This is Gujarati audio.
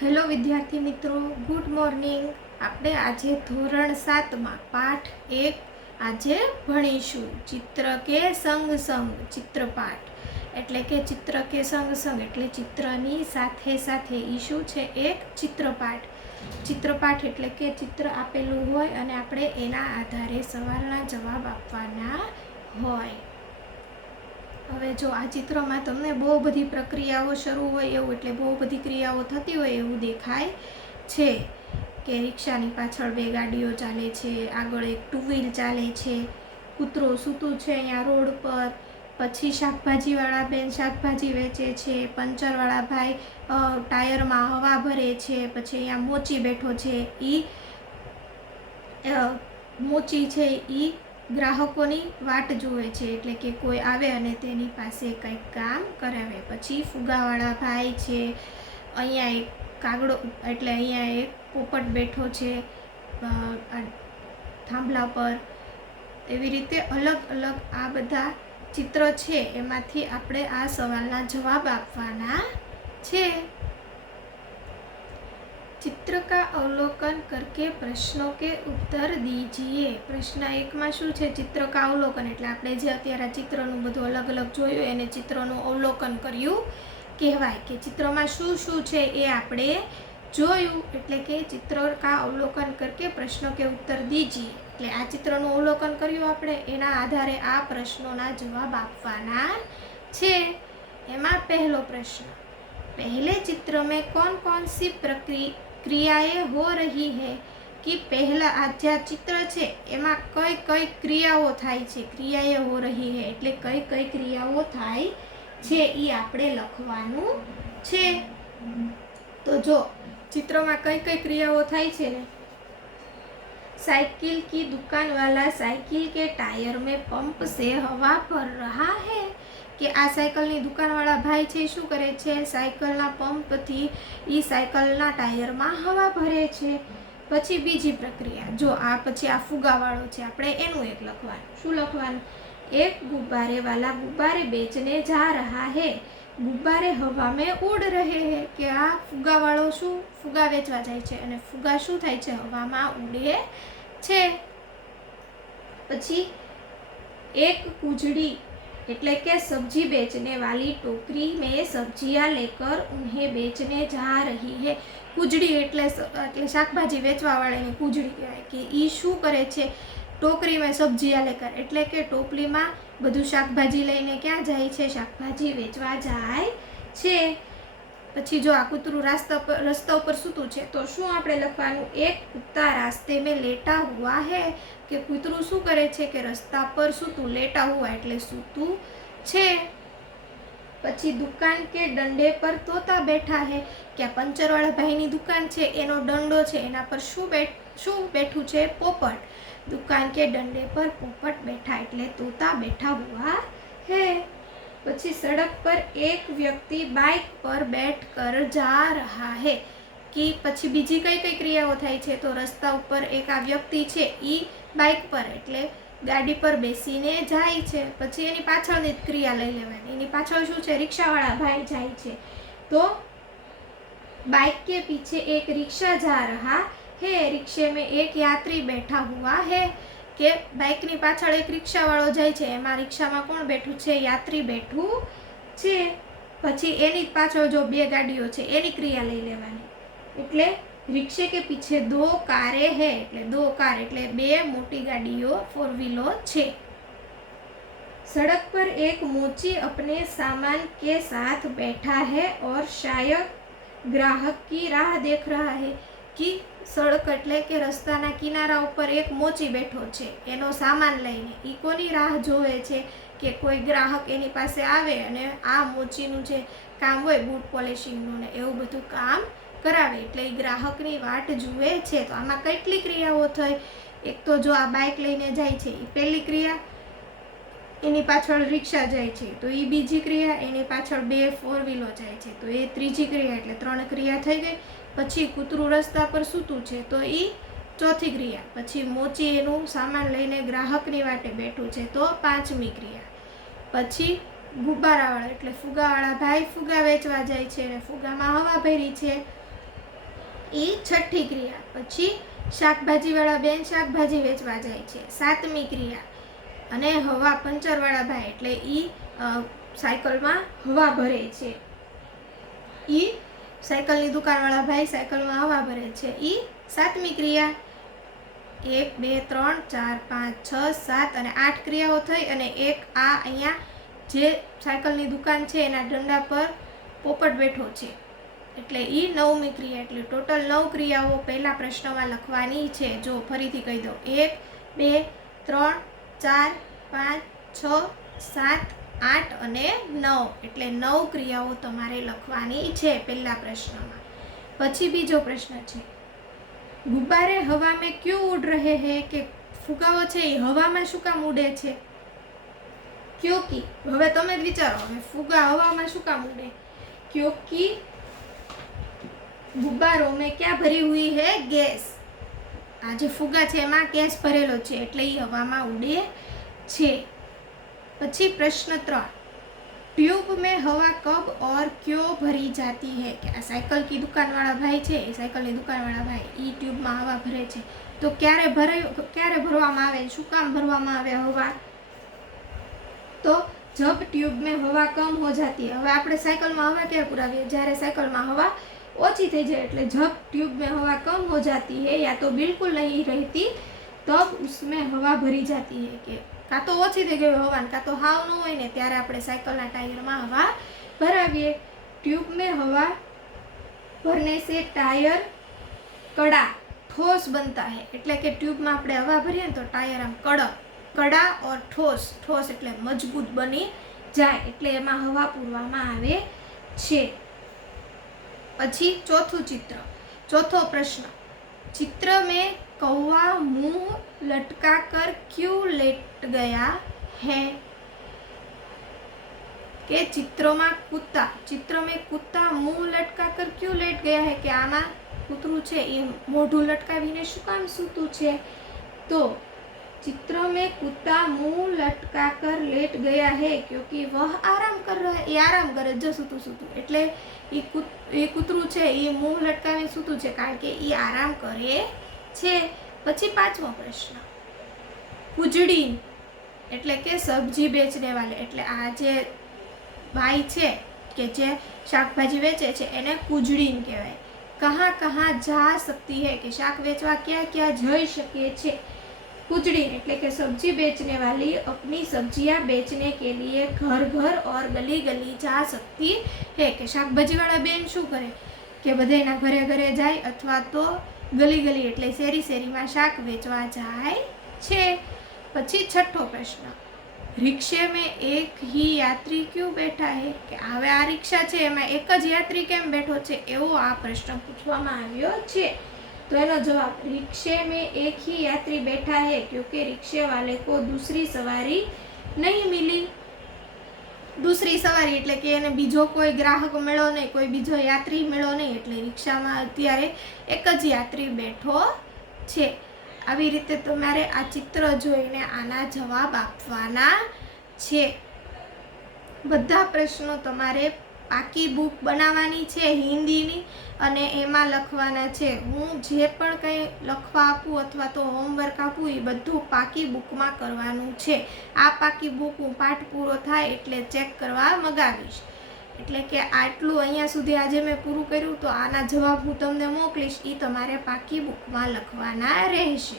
હેલો વિદ્યાર્થી મિત્રો, ગુડ મોર્નિંગ. આપણે આજે ધોરણ 7માં પાઠ 1 આજે ભણીશું. ચિત્ર કે સંગ સંગ ચિત્રપાઠ. એટલે કે ચિત્ર કે સંગ સંગ એટલે ચિત્રની સાથે સાથે ઈ શું છે? એક ચિત્રપાઠ. ચિત્રપાઠ એટલે કે ચિત્ર આપેલું હોય અને આપણે એના આધારે સવાલના જવાબ આપવાના હોય. હવે જો આ ચિત્રમાં તમને બહુ બધી પ્રક્રિયાઓ શરૂ હોય એવું, એટલે બહુ બધી ક્રિયાઓ થતી હોય એવું દેખાય છે કે રિક્ષાની પાછળ 2 ગાડીઓ ચાલે છે, આગળ એક 2 વ્હીલ ચાલે છે, કૂતરો સૂતું છે અહીંયા રોડ પર, પછી શાકભાજીવાળા બેન શાકભાજી વેચે છે, પંચરવાળા ભાઈ ટાયરમાં હવા ભરે છે, પછી અહીંયા મોચી બેઠો છે, મોચી છે ઈ ગ્રાહકોની વાટ જુએ છે, એટલે કે કોઈ આવે અને તેની પાસે કંઈક કામ કરાવે. પછી ફુગાવાળા ભાઈ છે, અહીંયા એક કાગડો એટલે અહીંયા એક પોપટ બેઠો છે થાંભલા પર. એવી રીતે અલગ અલગ આ બધા ચિત્ર છે, એમાંથી આપણે આ સવાલના જવાબ આપવાના છે. चित्र का अवलोकन करके प्रश्नों के उत्तर दीजिए. प्रश्न 1 में શું છે? ચિત્ર કા અવલોકન એટલે આપણે જે અત્યારે ચિત્રનું બધું અલગ અલગ જોયું એને ચિત્રનું અવલોકન કર્યું કહેવાય. કે ચિત્રમાં શું શું છે એ આપણે જોયું, એટલે કે ચિત્ર કા અવલોકન કરકે પ્રશ્નો કે ઉત્તર દીજીએ. એટલે આ ચિત્રનું અવલોકન કર્યું આપણે, એના આધારે આ પ્રશ્નોના જવાબ આપવાના છે. એમાં પહેલો પ્રશ્ન, पहले चित्र में कौन कौन सी क्रियाएं हो रही है. कि पहला आ चित्र है एमा कई कई क्रियाओं थाय छे. क्रियाएं हो रही है એટલે કઈ કઈ ક્રિયાઓ થાય છે એ આપણે લખવાનું છે. તો જો ચિત્રમાં કઈ કઈ ક્રિયાઓ થાય છે ને, साइकिल की दुकान वाला साइकिल के टायर में पंप से हवा भर रहा है. કે આ સાયકલની દુકાનવાળા ભાઈ છે શું કરે છે? સાયકલના પંપથી એ સાયકલના ટાયરમાં હવા ભરે છે. પછી બીજી પ્રક્રિયા જો આ પછી આ ફુગાવાળો છે, આપણે એનું એક લખવાનું. શું લખવાનું? એક ગુब्बारे वाला गुब्बारे बेचने जा रहा है. गुब्बारे हवा में उड़ रहे हैं. કે આ ફુગાવાળો શું ફુગા વેચવા જાય છે અને ફુગા શું થાય છે? હવામાં ઉડે છે. પછી એક કુજડી એટલે કે સબ્જી बेचने वाली टोकरी में सब्जियां लेकर उन्हें बेचने जा रही है. કુજડી એટલે શાકભાજી વેચવાવાળાને કુજડી કહેવાય. કે ઈ શું કરે છે? ટોકરીમાં સબ્જીયા લેકર એટલે કે ટોપલીમાં બધું શાકભાજી લઈને ક્યાં જાય છે? શાકભાજી વેચવા જાય છે. પછી જો આ કૂતરું રસ્તા ઉપર સૂતું છે તો શું આપણે લખવાનું? એક કૂતા રાસ્તે में लेटा हुआ है. કે કૂતરું શું કરે છે? કે રસ્તા પર સૂતું, લેટા હુઆ એટલે સૂતું છે. પછી દુકાન કે ડંડે પર તોતા બેઠા હે. કે આ પંચરવાળા ભાઈની દુકાન છે એનો દંડો છે, એના પર શું બેઠું છે? પોપટ. દુકાન કે ડંડે પર પોપટ બેઠા એટલે તોતા બેઠા હુઆ હે. પછી સड़क पर एक व्यक्ति बाइक पर बैठकर जा रहा है. कि પછી બીજી કઈ કઈ ક્રિયાઓ થાય છે? તો રસ્તા ઉપર એક આ વ્યક્તિ છે ઈ બાઇક પર એટલે ગાડી પર બેસીને જાય છે. પછી એની પાછળની ક્રિયા લઈ લેવાની. એની પાછળ શું છે? રિક્ષાવાળા ભાઈ જાય છે. તો बाइक के पीछे एक रिक्शा जा रहा है. रिक्शे में एक यात्री बैठा हुआ है. કે બાઇકની પાછળ એક રિક્ષાવાળો જાય છે, એમાં રિક્ષામાં કોણ બેઠું છે? યાત્રી બેઠું છે. પછી એની પાછળ જો 2 ગાડીઓ છે એની ક્રિયા લઈ લેવાની. એટલે रिक्शे के पीछे 2 कारें है એટલે 2 कार એટલે 2 મોટી ગાડીઓ 4 व्हीलो છે. सड़क पर एक मोची अपने सामान के साथ बैठा है और शायद ग्राहक की राह देख रहा है. कि સડક એટલે કે રસ્તાના કિનારા ઉપર એક મોચી બેઠો છે એનો સામાન લઈને. એ કોની રાહ જોવે છે? કે કોઈ ગ્રાહક એની પાસે આવે અને આ મોચીનું જે કામ હોય બૂટ પોલિશિંગનું ને એવું બધું કામ કરાવે, એટલે એ ગ્રાહકની વાટ જુએ છે. તો આમાં કેટલી ક્રિયાઓ થઈ? એક તો જો આ બાઇક લઈને જાય છે એ પહેલી ક્રિયા, એની પાછળ રિક્ષા જાય છે તો એ બીજી ક્રિયા, એની પાછળ 2 4 વ્હીલો જાય છે તો એ ત્રીજી ક્રિયા, એટલે 3 ક્રિયા થઈ ગઈ. પછી કૂતરું રસ્તા પર સૂતું છે તો એ ચોથી ક્રિયા. પછી મોચી એનું સામાન લઈને ગ્રાહકની વાટે બેઠું છે તો 5મી ક્રિયા. પછી ગુબ્બારાવાળા એટલે ફુગાવાળા ભાઈ ફુગા વેચવા જાય છે અને ફુગામાં હવા ભરી છે એ છઠ્ઠી ક્રિયા. પછી શાકભાજીવાળા બેન શાકભાજી વેચવા જાય છે, સાતમી ક્રિયા. અને હવા પંચરવાળા ભાઈ એટલે એ સાયકલમાં હવા ભરે છે, એ સાયકલની દુકાનવાળા ભાઈ સાયકલમાં હવા ભરે છે, એ સાતમી ક્રિયા. 1 2 3 4 5 6 7 અને 8 ક્રિયાઓ થઈ અને એક આ અહીંયા જે સાયકલની દુકાન છે એના દંડા પર પોપટ બેઠો છે એટલે એ નવમી ક્રિયા. એટલે ટોટલ 9 ક્રિયાઓ પહેલા પ્રશ્નમાં લખવાની છે. જો ફરીથી કહી દો, 1 2 3 4 5 6 7 8 અને 9 એટલે 9 ક્રિયાઓ તમારે લખવાની છે પહેલા પ્રશ્નમાં. પછી બીજો પ્રશ્ન છે, ગુબ્બારે હવા મેં ક્यों ઉડ રહે હૈ, કે ફુગાવો છે એ હવામાં શું કામ ઉડે છે? ક્યોંકि, હવે તમે જ વિચારો, હવે ફુગા હવામાં શું કામ ઉડે? ક્યોંકि ગુબ્બારો મેં ક્યાં ભરી હુઈ હૈ, ગેસ. આ જે ફુગા છે એમાં ગેસ ભરેલો છે એટલે એ હવામાં ઉડે છે. પછી પ્રશ્ન 3, ट्यूब में हवा कब और क्यों भरी जाती है, कि आ साइकिल की दुकान वाला भाई है, साइकिल की दुकान वाला भाई ई ट्यूब में हवा भरे છે તો ક્યારે ભરવામાં આવે, શું કામ ભરવામાં આવે હવા? તો जब ट्यूब में हवा कम हो जाती है. હવે આપણે સાયકલમાં હવા ક્યારે પુરાવીએ, જ્યારે સાયકલમાં હવા ઓછી થઈ જાય. એટલે जब ट्यूब में हवा कम हो जाती है या तो बिल्कुल नहीं रहती तब उसमें हवा भरी जाती है, કે કાં તો ઓછી થઈ ગઈ હવા કાં તો હાવ ન હોય ને ત્યારે આપણે સાયકલના ટાયરમાં હવા ભરાવીએ. ट्यूब में हवा भरने से टायर कड़ा ठोस बनता है. એટલે કે ટ્યુબમાં આપણે હવા ભરીએ ને તો ટાયર આમ કડા ઓર ઠોસ એટલે મજબૂત બની જાય, એટલે એમાં હવા પૂરવામાં આવે છે. પછી ચોથો પ્રશ્ન, चित्र में कौवा मुंह लटका कर क्यों लेट गया है, के चित्र में कूता मुंह लटका कर क्यों लेट गया है, કે આમાં કૂતરું છે એ મોઢું લટકાવીને શું કામ સૂતું છે? તો चित्र में कूता मुंह लटका कर लेट गया है क्योंकि वह आराम कर रहा है. એ આરામ કરે જો સૂતું એટલે એ કૂતરું છે એ મુંહ લટકાવીને સૂતું છે કારણ કે એ આરામ કરે છે. પછી પાંચમો પ્રશ્ન, કુજડી એટલે કે સબ્જી બેચને વાલે, એટલે આ જે ભાઈ છે કે જે શાકભાજી વેચે છે એને કુજડીન કહેવાય. કહાં કહાં જા सकती है, કે શાક વેચવા ક્યાં ક્યાં જઈ શકે છે? कुजड़ीन એટલે કે सब्जी बेचने वाली अपनी सब्जियां बेचने के लिए घर घर और गली गली जा सकती है, કે શાકભાજીવાળા બેન શું કરે કે બધાના ઘરે ઘરે જાય અથવા તો ગલી ગલી એટલે શેરી શેરીમાં શાક વેચવા જાય છે. પછી છઠ્ઠો પ્રશ્ન, रिक्शे में एक ही यात्री क्यों बैठा है, કે હવે આ રિક્ષા છે એમાં એક જ યાત્રી કેમ બેઠો છે એવો આ પ્રશ્ન પૂછવામાં આવ્યો છે. तो एनो जवाब, रिक्शे में एक ही यात्री बैठा है क्योंकि रिक्शे वाले को दूसरी सवारी नहीं मिली. दूसरी सवारी એટલે કે એને બીજો કોઈ ગ્રાહક મળ્યો નહીં, કોઈ બીજો યાત્રી મળ્યો નહીં એટલે રિક્ષામાં અત્યારે એક જ યાત્રી બેઠો છે. આવી રીતે તમારે આ ચિત્ર જોઈને આના જવાબ આપવાના છે. બધા પ્રશ્નો તમારે પાકી બુક બનાવવાની છે હિન્દીની અને એમાં લખવાના છે. હું જે પણ કંઈ લખવા આપું અથવા તો હોમવર્ક આપું એ બધું પાકી બુકમાં કરવાનું છે. આ પાકી બુક હું પાઠ પૂરો થાય એટલે ચેક કરવા મગાવીશ. એટલે કે આટલું અહીંયા સુધી આજે મેં પૂરું કર્યું તો આના જવાબ હું તમને મોકલીશ, એ તમારે પાકી બુકમાં લખવાના રહેશે.